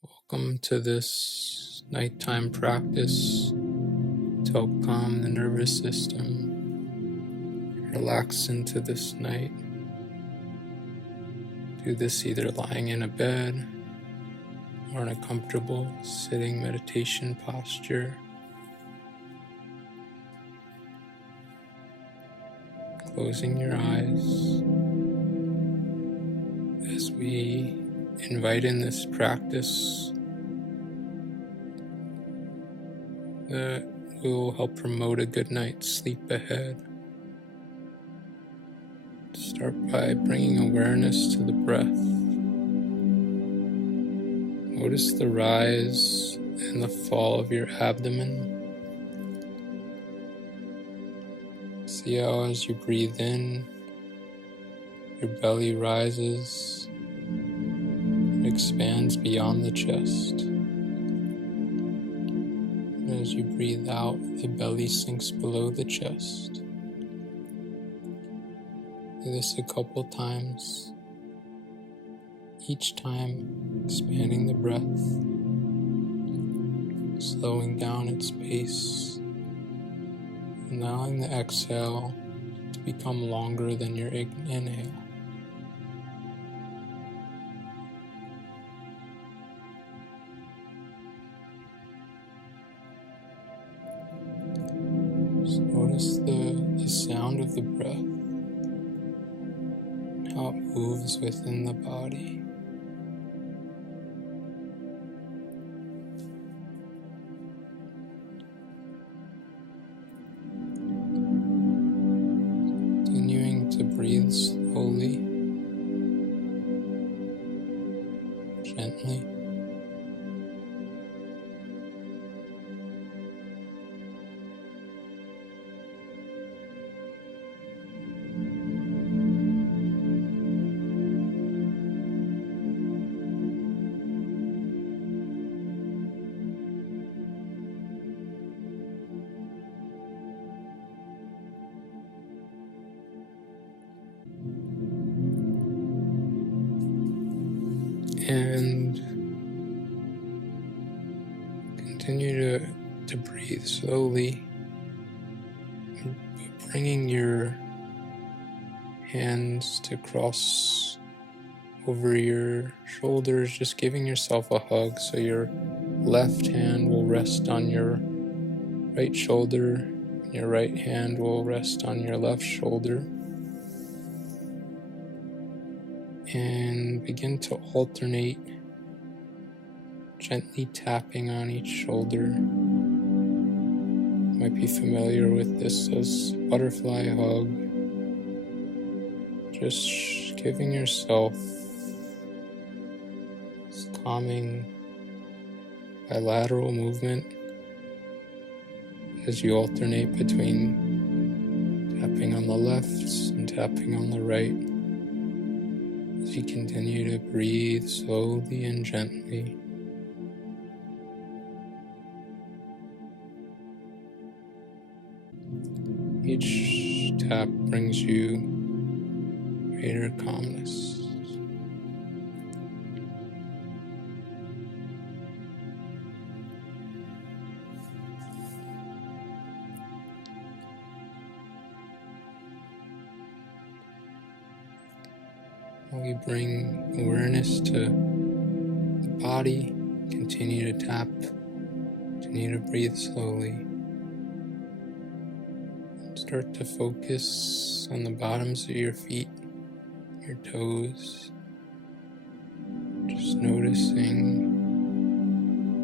Welcome to this nighttime practice to help calm the nervous system. Relax into this night. Do this either lying in a bed or in a comfortable sitting meditation posture. Closing your eyes as we invite in this practice that will help promote a good night's sleep ahead. Start by bringing awareness to the breath. Notice the rise and the fall of your abdomen. See how as you breathe in, your belly rises and expands beyond the chest. And as you breathe out, the belly sinks below the chest. Do this a couple times, each time expanding the breath, slowing down its pace, allowing the exhale to become longer than your inhale. Just notice the sound of the breath, how it moves within the body. Continuing to breathe slowly, gently. And continue to breathe slowly, bringing your hands to cross over your shoulders, just giving yourself a hug. So your left hand will rest on your right shoulder, and your right hand will rest on your left shoulder. And begin to alternate, gently tapping on each shoulder. You might be familiar with this as butterfly hug. Just giving yourself this calming bilateral movement as you alternate between tapping on the left and tapping on the right. As you continue to breathe slowly and gently. Each tap brings you greater calmness. We bring awareness to the body, continue to tap, continue to breathe slowly. Start to focus on the bottoms of your feet, your toes. Just noticing,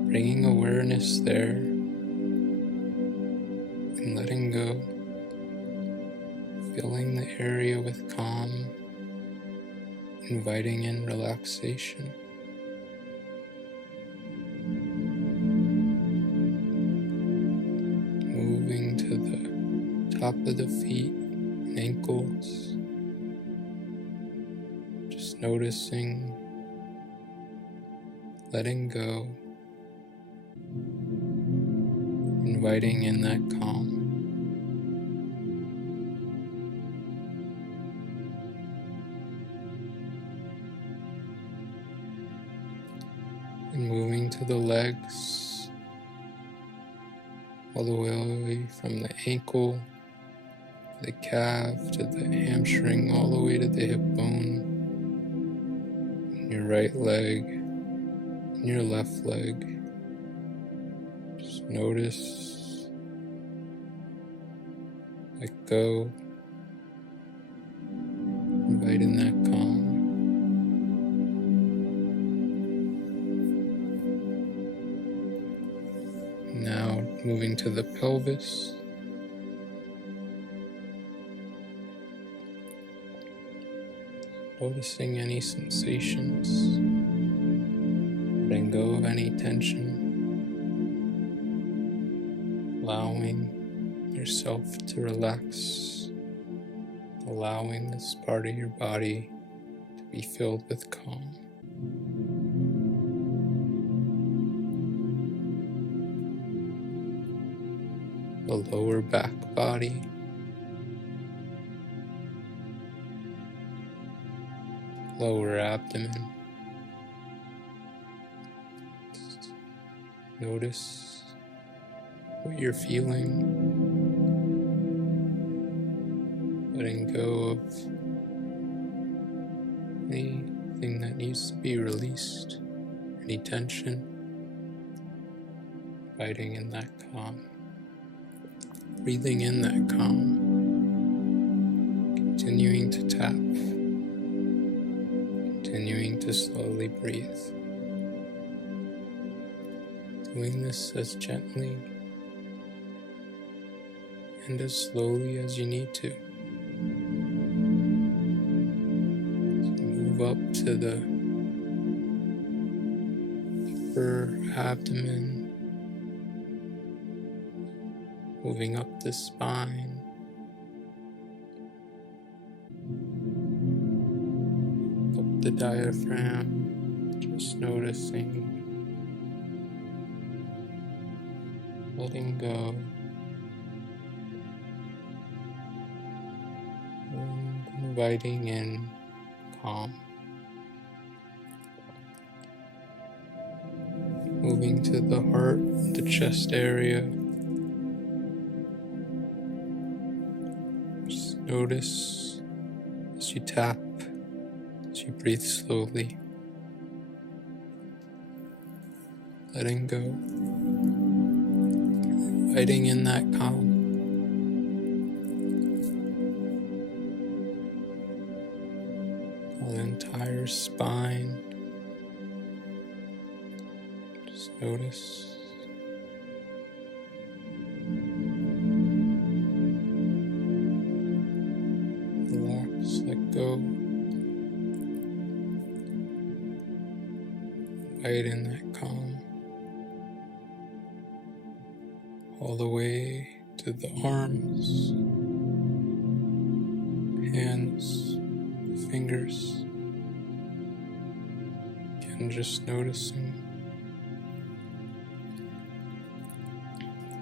bringing awareness there, and letting go, filling the area with calm, inviting in relaxation. Moving to the top of the feet and ankles. Just noticing, letting go, inviting in that calm. And moving to the legs, all the way from the ankle, the calf, to the hamstring, all the way to the hip bone, and your right leg, and your left leg. Just notice, let go, invite in that calm. Now moving to the pelvis. Noticing any sensations. Letting go of any tension. Allowing yourself to relax. Allowing this part of your body to be filled with calm. The lower back body, lower abdomen. Notice what you're feeling, letting go of anything that needs to be released, any tension, inviting in that calm. Breathing in that calm, continuing to tap, continuing to slowly breathe. Doing this as gently and as slowly as you need to. Move up to the upper abdomen, moving up the spine, up the diaphragm, just noticing, letting go, and inviting in calm. Moving to the heart, the chest area. Just notice as you tap, as you breathe slowly, letting go, inviting in that calm. The entire spine. Just notice. Relax, let go. Invite in that calm. All the way to the arms, hands, fingers. Again, just noticing,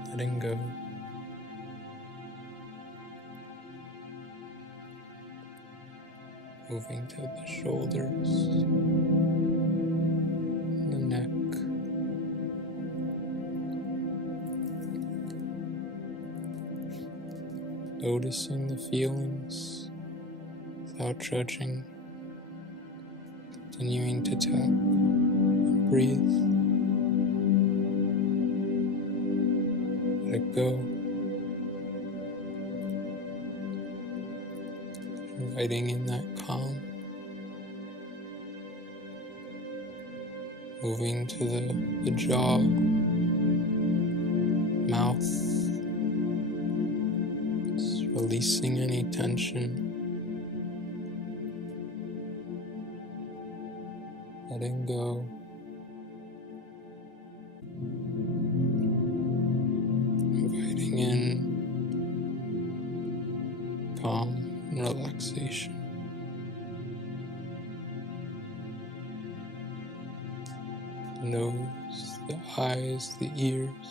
letting go. Moving to the shoulders, the neck. Noticing the feelings without judging, continuing to tap and breathe. Let it go. Inviting in that calm. Moving to the jaw, mouth. Releasing any tension, letting go, inviting in calm and relaxation. The nose, the eyes, the ears.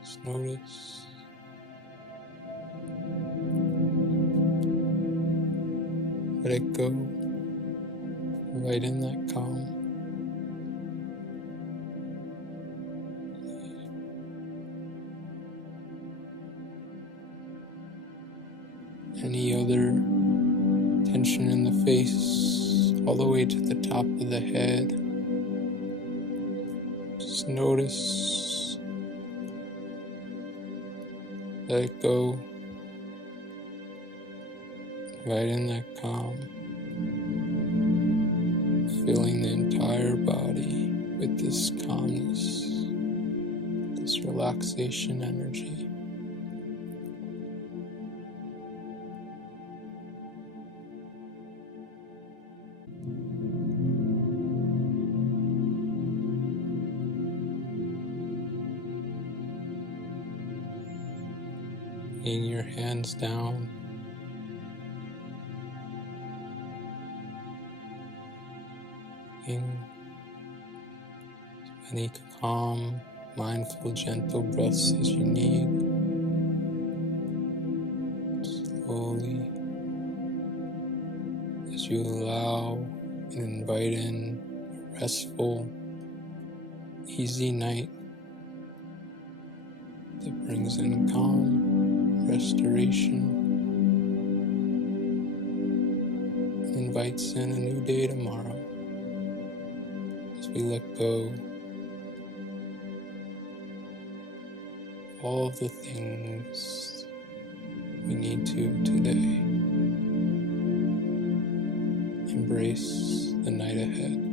Just notice. Let it go, right in that calm. other tension in the face, all the way to the top of the head. Just notice, let it go, invite in that calm, filling the entire body with this calmness, this relaxation energy. Laying your hands down, in as many calm, mindful, gentle breaths as you need. Slowly, as you allow and invite in a restful, easy night that brings in calm, restoration, and invites in a new day tomorrow as we let go of all of the things we need to today. Embrace the night ahead.